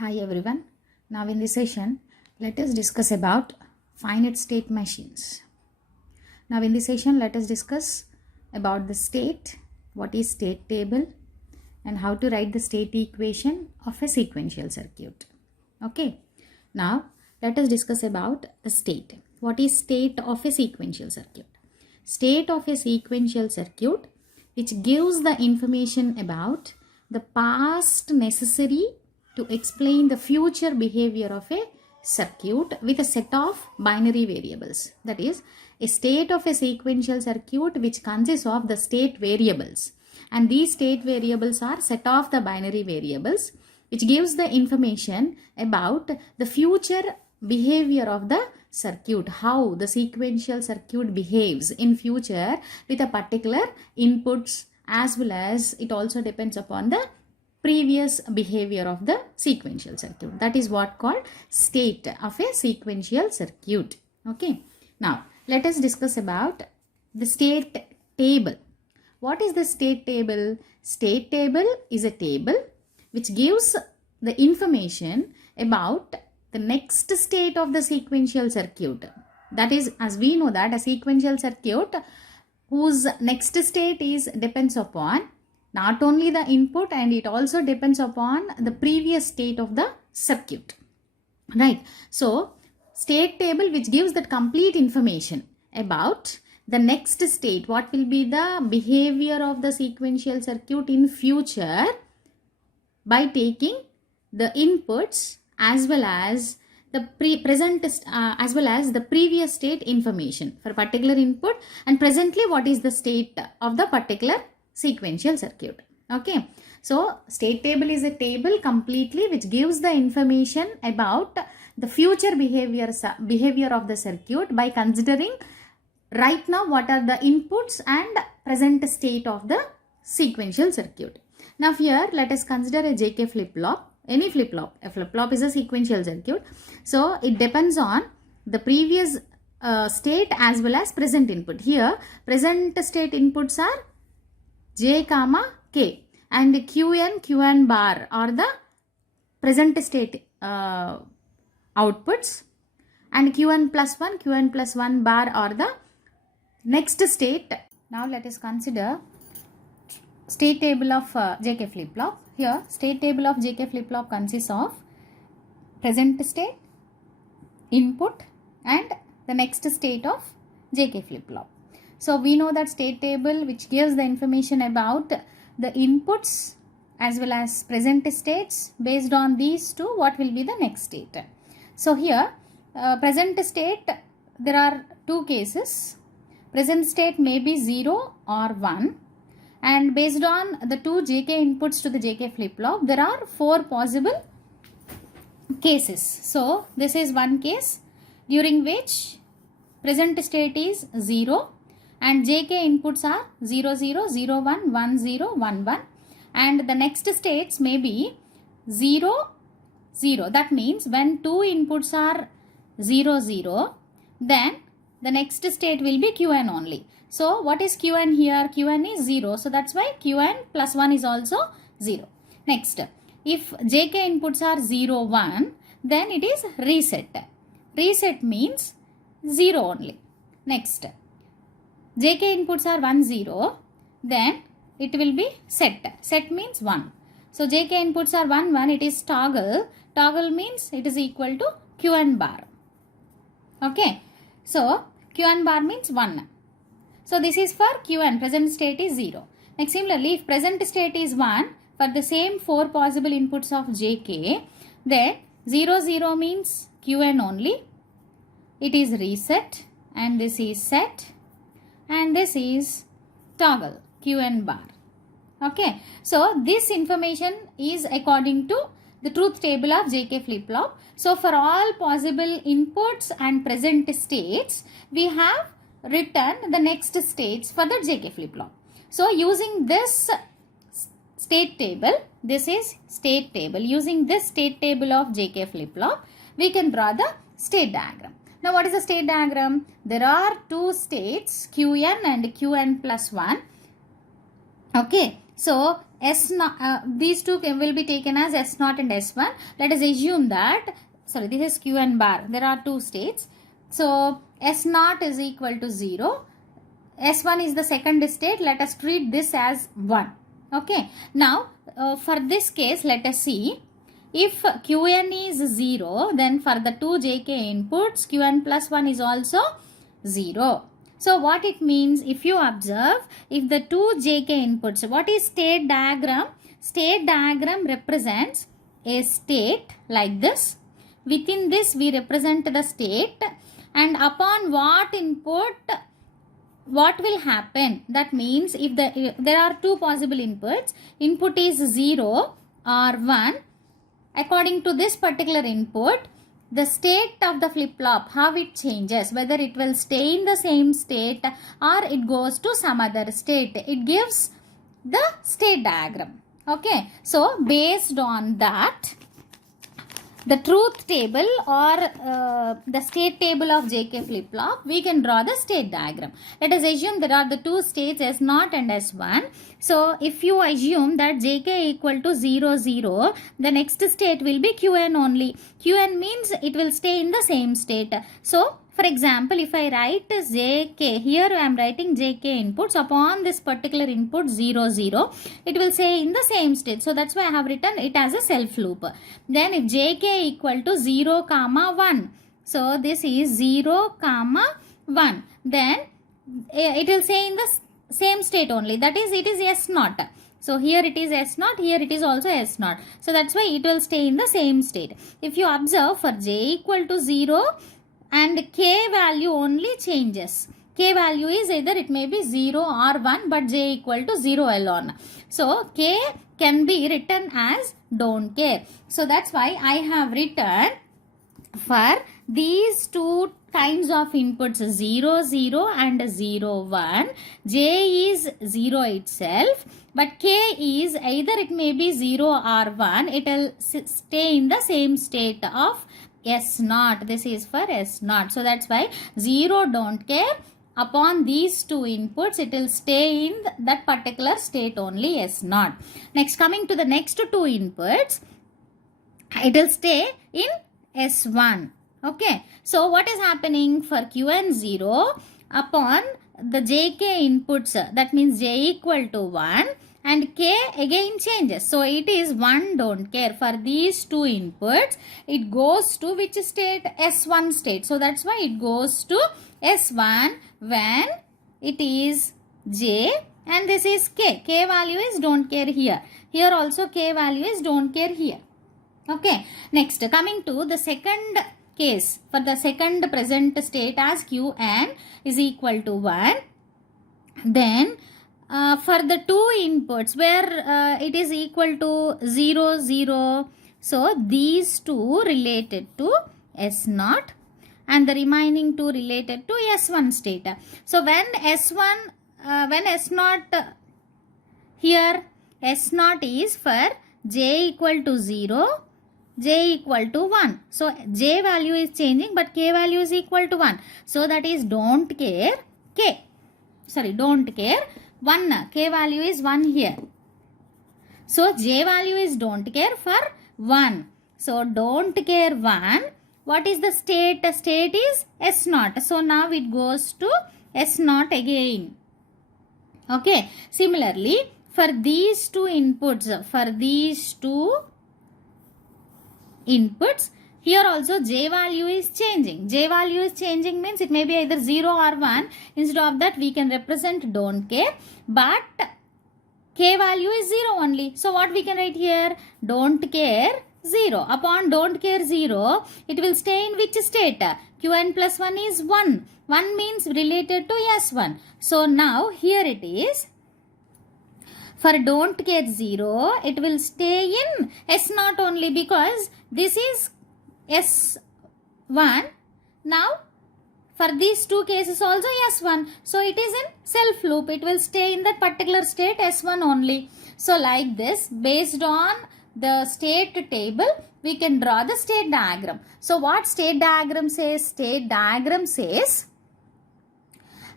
Hi everyone. Now in this session, let us discuss about finite state machines. Now in this session, let us discuss about the state, what is state table, and how to write the state equation of a sequential circuit. Okay. Now let us discuss about the state. What is state of a sequential circuit? State of a sequential circuit which gives the information about the past necessary to explain the future behavior of a circuit with a set of binary variables. That is, a state of a sequential circuit which consists of the state variables. And these state variables are set of the binary variables which gives the information about the future behavior of the circuit, how the sequential circuit behaves in future with a particular inputs, as well as it also depends upon the previous behavior of the sequential circuit. That is what called state of a sequential circuit. Okay. Now let us discuss about the state table. What is the state table? State table is a table which gives the information about the next state of the sequential circuit. That is, as we know that a sequential circuit whose next state depends upon not only the input, and it also depends upon the previous state of the circuit, right? So state table which gives that complete information about the next state, what will be the behavior of the sequential circuit in future by taking the inputs as well as the present as well as the previous state information for particular input, and presently what is the state of the particular sequential circuit. Okay, so state table is a table completely which gives the information about the future behavior of the circuit by considering right now what are the inputs and present state of the sequential circuit. Now here let us consider a JK flip-flop, any flip-flop. A flip-flop is a sequential circuit, so it depends on the previous state as well as present input. Here present state inputs are J comma K, and Qn bar are the present state outputs, and Qn plus 1 bar are the next state. Now let us consider state table of JK flip-flop. Here state table of JK flip-flop consists of present state, input, and the next state of JK flip-flop. So we know that state table which gives the information about the inputs as well as present states. Based on these two, what will be the next state? So here present state, there are two cases. Present state may be 0 or 1, and based on the two JK inputs to the JK flip-flop, there are 4 possible cases. So this is one case during which present state is 0 and JK inputs are 0, 0, 0, 1, 1, 0, 1, 1, and the next states may be 0, 0. That means when two inputs are 0, 0, then the next state will be Qn only. So what is Qn here? Qn is 0. So that's why Qn plus 1 is also 0. Next, if JK inputs are 0, 1, then it is reset. Reset means 0 only. Next, JK inputs are 1, 0, then it will be set. Set means 1. So JK inputs are 1, 1, it is toggle. Toggle means it is equal to Qn bar. Okay. So Qn bar means 1. So this is for Qn, present state is 0. Next, similarly, if present state is 1, for the same 4 possible inputs of JK, then 0, 0 means Qn only. It is reset, and this is set, and this is toggle, Qn bar. Okay. So this information is according to the truth table of JK flip-flop. So for all possible inputs and present states, we have written the next states for the JK flip-flop. So using this state table, this is state table. Using this state table of JK flip-flop, we can draw the state diagram. Now what is the state diagram? There are two states, Qn and Qn plus 1. Okay. So these two will be taken as S0 and S1. Let us assume that, sorry, this is Q and bar. There are two states. So S0 is equal to 0. S1 is the second state. Let us treat this as 1. Okay. Now, for this case, let us see. If Qn is 0, then for the two Jk inputs, Qn plus 1 is also 0. So what it means, if you observe, if the two Jk inputs, what is state diagram? State diagram represents a state like this. Within this we represent the state, and upon what input what will happen? That means if there are two possible inputs, input is 0 or 1. According to this particular input, the state of the flip-flop, how it changes, whether it will stay in the same state or it goes to some other state. It gives the state diagram. Okay. So, based on that, the truth table or the state table of JK flip-flop, we can draw the state diagram. Let us assume there are the two states S0 and S1. So, if you assume that JK equal to 0, 0, the next state will be Qn only. Qn means it will stay in the same state. So, for example, if I write JK, here I am writing JK inputs. Upon this particular input 0, 0, it will stay in the same state. So, that's why I have written it as a self loop. Then if JK equal to 0, 1. So, this is 0, 1. Then it will stay in the same state only. That is, it is S0. So, here it is S0, here it is also S0. So, that's why it will stay in the same state. If you observe, for J equal to 0, and K value only changes. K value is either it may be 0 or 1, but J equal to 0 alone. So, K can be written as don't care. So, that's why I have written for these two kinds of inputs 0, 0 and 0, 1. J is 0 itself, but K is either it may be 0 or 1. It will stay in the same state of S0. This is for S0. So, that's why 0 don't care. Upon these two inputs, it will stay in that particular state only S0. Next, coming to the next two inputs, it will stay in S1. Okay. So, what is happening for Qn 0 upon the Jk inputs? That means J equal to 1. And K again changes. So, it is 1 don't care. For these two inputs, it goes to which state? S1 state. So, that's why it goes to S1 when it is J and this is K. K value is don't care here. Here also K value is don't care here. Okay. Next, coming to the second case. For the second present state as Qn is equal to 1. Then, for the two inputs where it is equal to 0, 0. So, these two related to S0 and the remaining two related to S1 state. So, when S0 here S0 is for J equal to 0, J equal to 1. So, J value is changing but K value is equal to 1. So, that is don't care K. Sorry, don't care 1. K value is 1 here. So, J value is don't care for 1. So, don't care 1. What is the state? The state is S0. So, now it goes to S0 again. Okay. Similarly, for these two inputs, here also J value is changing. J value is changing means it may be either 0 or 1. Instead of that, we can represent don't care. But K value is 0 only. So, what we can write here? Don't care 0. Upon don't care 0, it will stay in which state? Qn plus 1 is 1. 1 means related to S1. So, now here it is. For don't care 0, it will stay in S0 only because this is S1. Now, for these two cases also S1. So, it is in self loop. It will stay in that particular state S1 only. So, like this, based on the state table, we can draw the state diagram. So, what state diagram says? State diagram says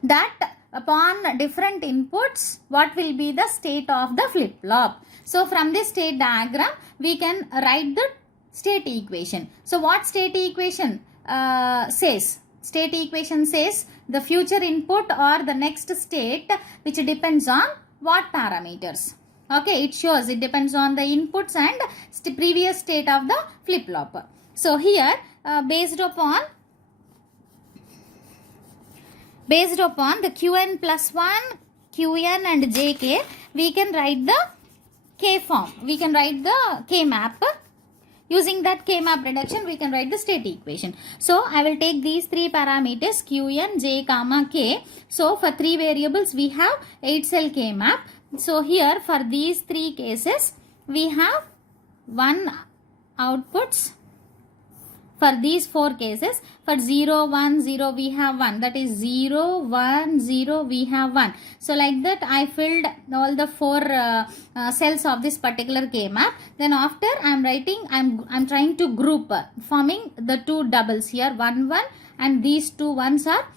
that upon different inputs, what will be the state of the flip-flop. So from this state diagram, we can write the state equation. So what state equation says? State equation says the future input or the next state which depends on what parameters. Okay, it shows it depends on the inputs and previous state of the flip-flop. So here based upon the Qn plus 1, Qn and Jk, we can write the K form. We can write the K map. Using that K map reduction, we can write the state equation. So I will take these three parameters Qn, J, comma K. So for three variables, we have 8 cell K map. So here for these three cases, we have 1 outputs. For these 4 cases, for 0, 1, 0, we have 1. That is 0, 1, 0, we have 1. So like that, I filled all the 4 cells of this particular K map. Then after I'm I'm trying to group, forming the 2 doubles here, 1, 1, and these 2 ones are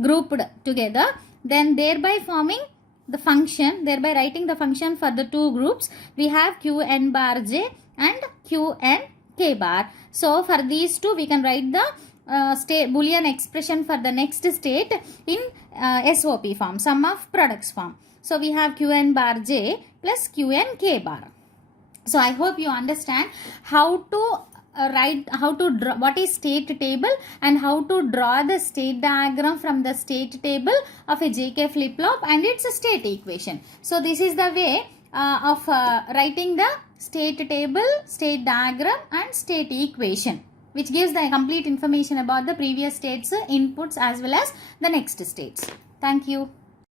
grouped together. Then thereby forming the function, thereby writing the function for the 2 groups, we have Qn bar j and Qn K bar. So for these two, we can write the state Boolean expression for the next state in SOP form, sum of products form. So we have Qn bar j plus Qn K bar. So I hope you understand how to draw what is state table and how to draw the state diagram from the state table of a JK flip-flop and its state equation. So this is the way of writing the state table, state diagram and state equation, which gives the complete information about the previous states, inputs as well as the next states. Thank you.